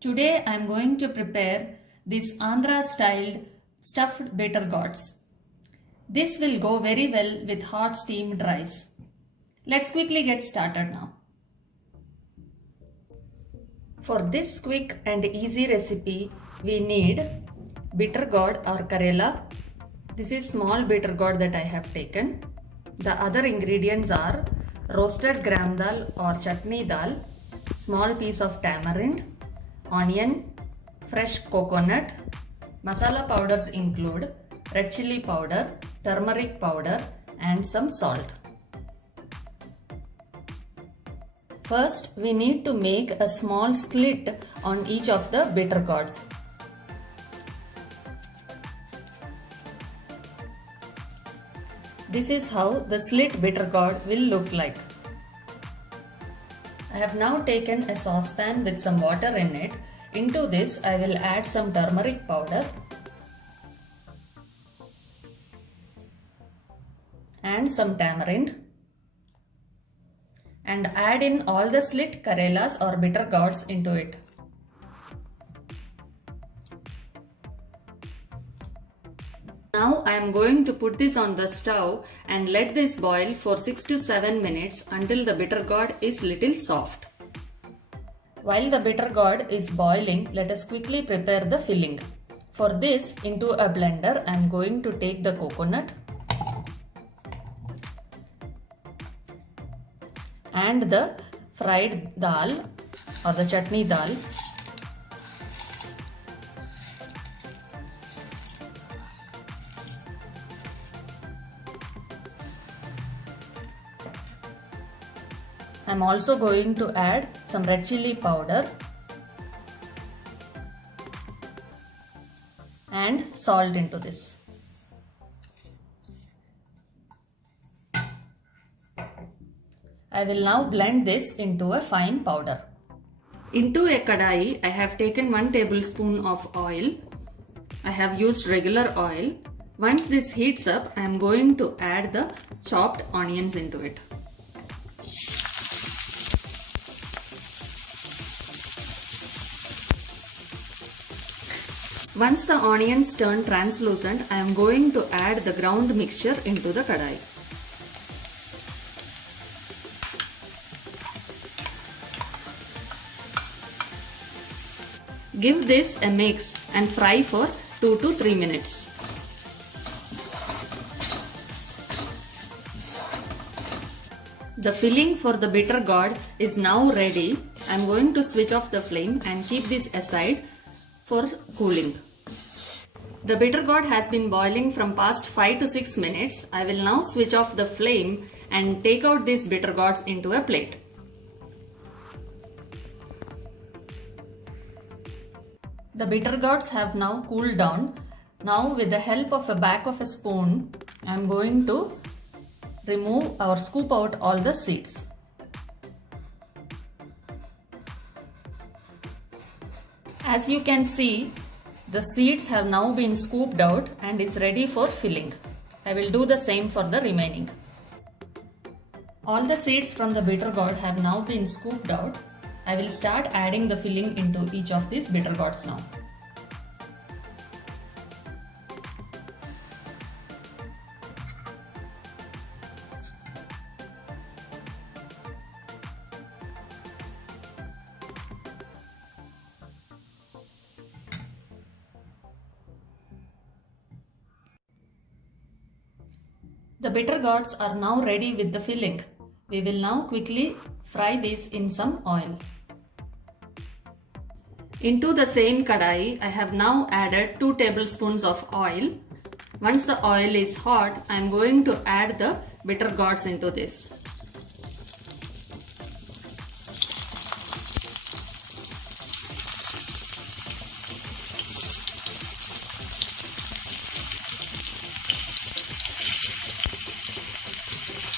Today I am going to prepare this Andhra styled stuffed bitter gourds. This will go very well with hot steamed rice. Let's quickly get started now. For this quick and easy recipe, we need bitter gourd or Karela. This is small bitter gourd that I have taken. The other ingredients are roasted gram dal or chutney dal, small piece of tamarind, onion, fresh coconut. Masala powders include red chilli powder, turmeric powder and some salt. First, we need to make a small slit on each of the bitter gourds. This is how the slit bitter gourd will look like. I have now taken a saucepan with some water in it. Into this, I will add some turmeric powder and some tamarind, and add in all the slit Karelas or bitter gourds into it. Now I am going to put this on the stove and let this boil for 6 to 7 minutes until the bitter gourd is little soft. While the bitter gourd is boiling, let us quickly prepare the filling. For this, into a blender I am going to take the coconut and the fried dal or the chutney dal. I am also going to add some red chilli powder and salt into this. I will now blend this into a fine powder. Into a kadai, I have taken 1 tablespoon of oil. I have used regular oil. Once this heats up, I am going to add the chopped onions into it. Once the onions turn translucent, I am going to add the ground mixture into the kadai. Give this a mix and fry for 2 to 3 minutes. The filling for the bitter gourd is now ready. I am going to switch off the flame and keep this aside for cooling. The bitter gourd has been boiling from past 5 to 6 minutes. I will now switch off the flame and take out these bitter gourds into a plate. The bitter gourds have now cooled down. Now with the help of a back of a spoon, I am going to remove or scoop out all the seeds. As you can see, the seeds have now been scooped out and is ready for filling. I will do the same for the remaining. All the seeds from the bitter gourd have now been scooped out. I will start adding the filling into each of these bitter gourds now. The bitter gourds are now ready with the filling. We will now quickly fry these in some oil. Into the same kadai, I have now added 2 tablespoons of oil. Once the oil is hot, I am going to add the bitter gourds into this.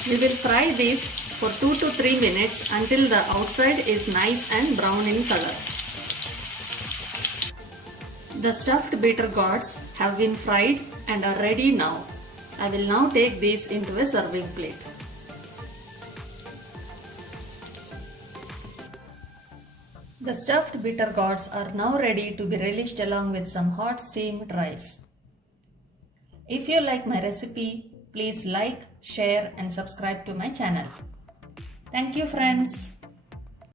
We will fry these for 2 to 3 minutes until the outside is nice and brown in color. The stuffed bitter gourds have been fried and are ready now. I will now take these into a serving plate. The stuffed bitter gourds are now ready to be relished along with some hot steamed rice. If you like my recipe, please like, share and subscribe to my channel. Thank you friends.